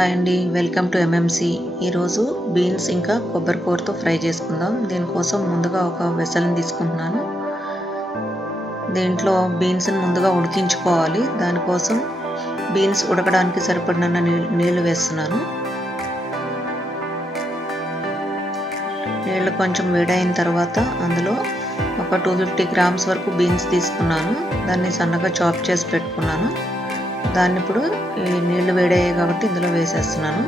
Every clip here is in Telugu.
హాయ్ అండి, వెల్కమ్ టు ఎంఎంసి. ఈరోజు బీన్స్ ఇంకా కొబ్బరి కూరతో ఫ్రై చేసుకుందాం. దీనికోసం ముందుగా ఒక వెసల్ని తీసుకుంటున్నాను. దీంట్లో బీన్స్ని ముందుగా ఉడికించుకోవాలి. దానికోసం బీన్స్ ఉడకడానికి సరిపడిన నీళ్లు వేస్తున్నాను. నీళ్ళు కొంచెం వేడైన తర్వాత అందులో ఒక 250 గ్రామ్స్ వరకు బీన్స్ తీసుకున్నాను. దాన్ని సన్నగా చాప్ చేసి పెట్టుకున్నాను. దాన్ని ఇప్పుడు ఈ నీళ్లు వేడయ్యాయి కాబట్టి ఇందులో వేసేస్తున్నాను.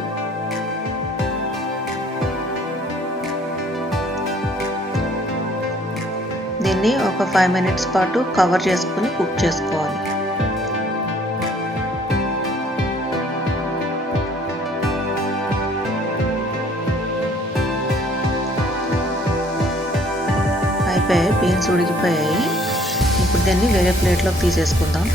దీన్ని ఒక 5 మినిట్స్ పాటు కవర్ చేసుకుని కుక్ చేసుకోవాలి. అయిపోయాయి, బీన్స్ ఉడికిపోయాయి. ఇప్పుడు దీన్ని వేరే ప్లేట్లోకి తీసేసుకుందాం.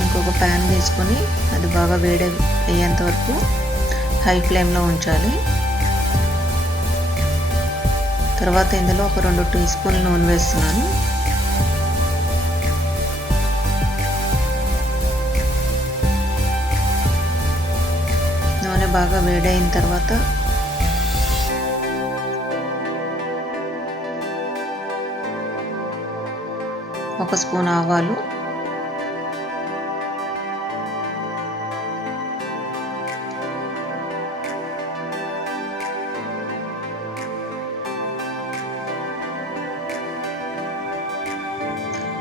ఇంకొక ప్యాన్ తీసుకొని అది బాగా వేడి అయ్యేంత వరకు హై ఫ్లేమ్లో ఉంచాలి. తర్వాత ఇందులో ఒక 2 టీ స్పూన్ల నూనె వేస్తున్నాను. నూనె బాగా వేడైన తర్వాత ఒక స్పూన్ ఆవాలు,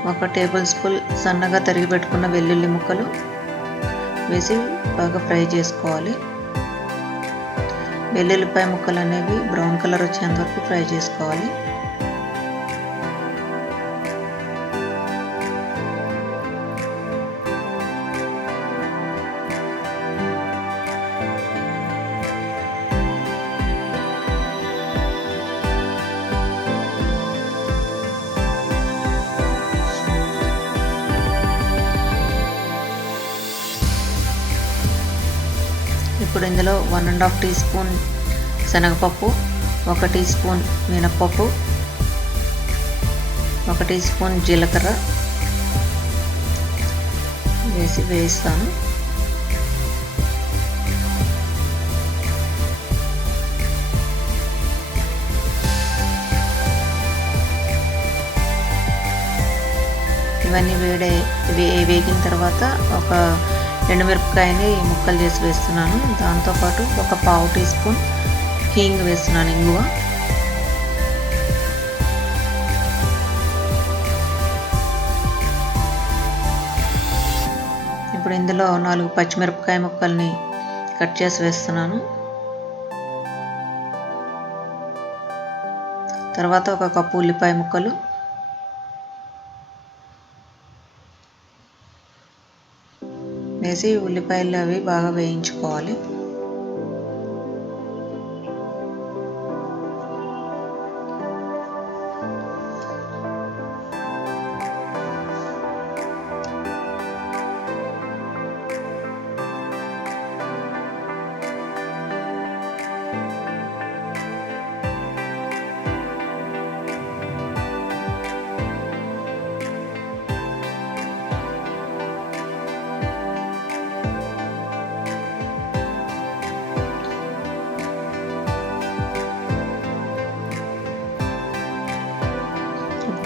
ఒక టేబుల్ స్పూన్ సన్నగా తరిగి పెట్టుకున్న వెల్లుల్లి ముక్కలు వేసి బాగా ఫ్రై చేసుకోవాలి. వెల్లుల్లిపాయ ముక్కలు అనేవి బ్రౌన్ కలర్ వచ్చేంత వరకు ఫ్రై చేసుకోవాలి. ఇప్పుడు ఇందులో 1½ టీ స్పూన్ శనగపప్పు, 1 టీ స్పూన్ మినప్పప్పు, 1 టీ స్పూన్ జీలకర్ర వేసి వేయిస్తాను. ఇవన్నీ వేగిన తర్వాత ఒక ఎండుమిరపకాయని ముక్కలు చేసి వేస్తున్నాను. దాంతోపాటు ఒక 1/2 టీ స్పూన్ హీంగ్ వేస్తున్నాను, ఇంగువ. ఇప్పుడు ఇందులో 4 పచ్చిమిరపకాయ ముక్కల్ని కట్ చేసి వేస్తున్నాను. తర్వాత ఒక కప్పు ఉల్లిపాయ ముక్కలు, వేసి ఉల్లిపాయలు అవి బాగా వేయించుకోవాలి.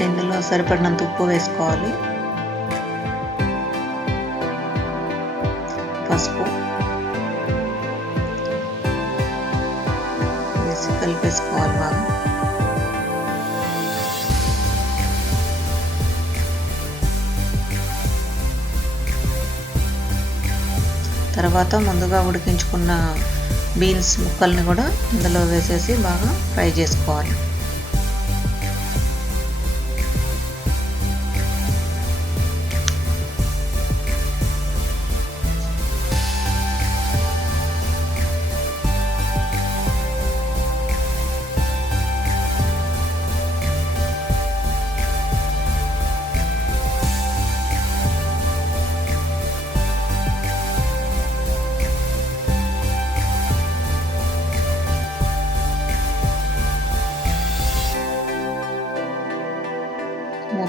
ఇందులో సరిపడినంత ఉప్పు వేసుకోవాలి. పసుపు వేసి కలిపేసుకోవాలి బాగా. తర్వాత ముందుగా ఉడికించుకున్న బీన్స్ ముక్కల్ని కూడా ఇందులో వేసేసి బాగా ఫ్రై చేసుకోవాలి.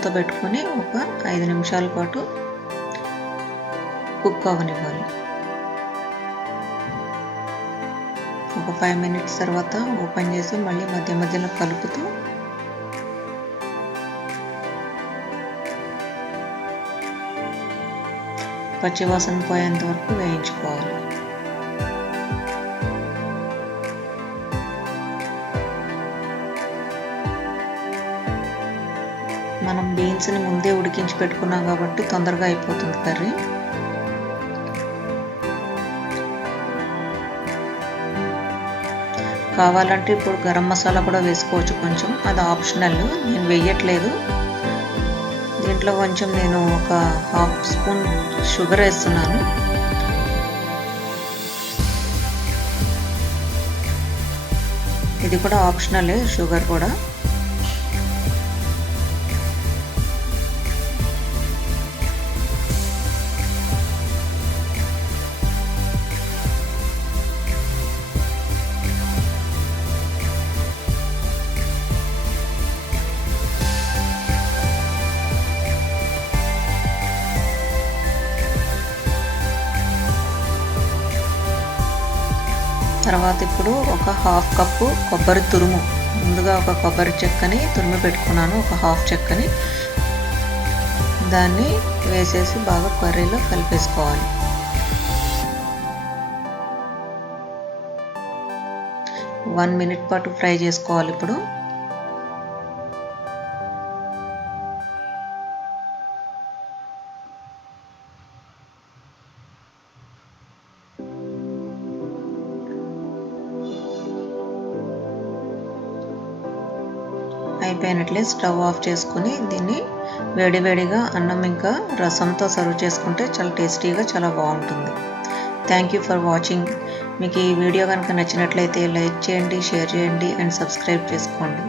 మూత పెట్టుకొని ఒక 5 నిమిషాల పాటు కుక్ అవ్వనివ్వాలి. ఒక 5 మినిట్స్ తర్వాత ఓపెన్ చేసి మళ్ళీ మధ్య మధ్యలో కలుపుతూ పచ్చివాసన పోయేంత వరకు వేయించుకోవాలి. మనం బీన్స్ని ముందే ఉడికించి పెట్టుకున్నాం కాబట్టి తొందరగా అయిపోతుంది కర్రీ. కావాలంటే ఇప్పుడు గరం మసాలా కూడా వేసుకోవచ్చు కొంచెం, అది ఆప్షనల్, నేను వేయట్లేదు. దీంట్లో కొంచెం నేను ఒక హాఫ్ స్పూన్ షుగర్ వేస్తున్నాను. ఇది కూడా ఆప్షనలే, షుగర్ కూడా. తర్వాత ఇప్పుడు ఒక హాఫ్ కప్పు కొబ్బరి తురుము, ముందుగా ఒక కొబ్బరి చెక్కని తురిమి పెట్టుకున్నాను, ఒక హాఫ్ చెక్కని, దాన్ని వేసేసి బాగా కర్రీలో కలిపేసుకోవాలి. వన్ మినిట్ పాటు ఫ్రై చేసుకోవాలి. ఇప్పుడు అయిపోయినట్లే స్టవ్ ఆఫ్ చేసుకుని దీన్ని వేడివేడిగా అన్నం ఇంకా రసంతో సర్వ్ చేసుకుంటే చాలా టేస్టీగా చాలా బాగుంటుంది. Thank you for watching. మీకు ఈ వీడియో కనుక నచ్చినట్లయితే లైక్ చేయండి, షేర్ చేయండి అండ్ సబ్స్క్రైబ్ చేసుకోండి.